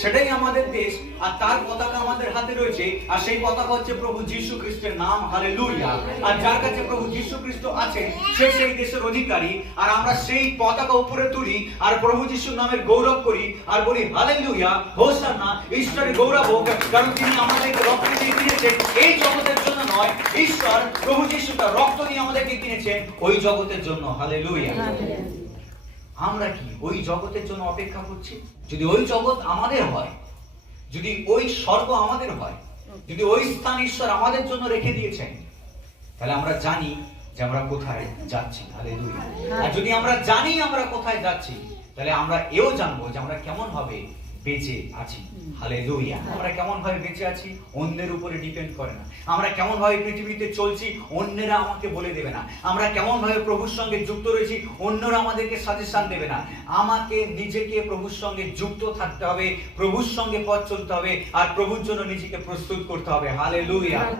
সেটাই আমাদের দেশ, আর তার পতাকা আমাদের হাতে রয়েছে, আর সেই পতাকা হচ্ছে প্রভু যীশু খ্রিস্টের নাম, হালেলুয়া। আর যার কাছে প্রভু যীশু খ্রিস্ট আছেন, সে সেই দেশের অধিকারী। আর আমরা সেই পতাকা উপরে তুলি, আর প্রভু যিশুর নামের গৌরব করি, আর বলি, হালেলুয়া হোসানা ঈশ্বরের গৌরব হোক, কারণ তিনি আমাদেরকে রক্ত দিয়ে কিনেছেন। এই জগতের জন্য নয়, ঈশ্বর প্রভু যিশু তার রক্ত দিয়ে আমাদেরকে কিনেছেন, ওই জগতের জন্য, হালেলুয়া। আমরা কি ওই জগতের জন্য অপেক্ষা করছি? যদি ওই জগৎ আমাদের হয় যদি ওই স্বর্গ আমাদের হয় যদি ওই স্থান ঈশ্বর আমাদের জন্য রেখে দিয়েছেন তাহলে আমরা জানি যে আমরা কোথায় যাচ্ছি। হালেলুয়া আর যদি আমরা জানি আমরা কোথায় যাচ্ছি তাহলে আমরা এও জানব যে আমরা কেমন ভাবে বেঁচে আছি। হালেলুয়া। আমরা কেমন ভাবে বেঁচে আছি? অন্যের উপরে ডিপেন্ড করে না। আমরা কেমন ভাবে পৃথিবীতে চলছি? অন্যেরা আমাকে বলে দেবে না। আমরা কেমন ভাবে প্রভুর সঙ্গে যুক্ত রয়েছি? অন্যরা আমাদেরকে সাজেশন দেবে না। আমাকে নিজেকে প্রভুর সঙ্গে যুক্ত থাকতে হবে। প্রভুর সঙ্গে পথ চলতে হবে। আর প্রভুর জন্য নিজেকে প্রস্তুত করতে হবে। হালেলুয়া।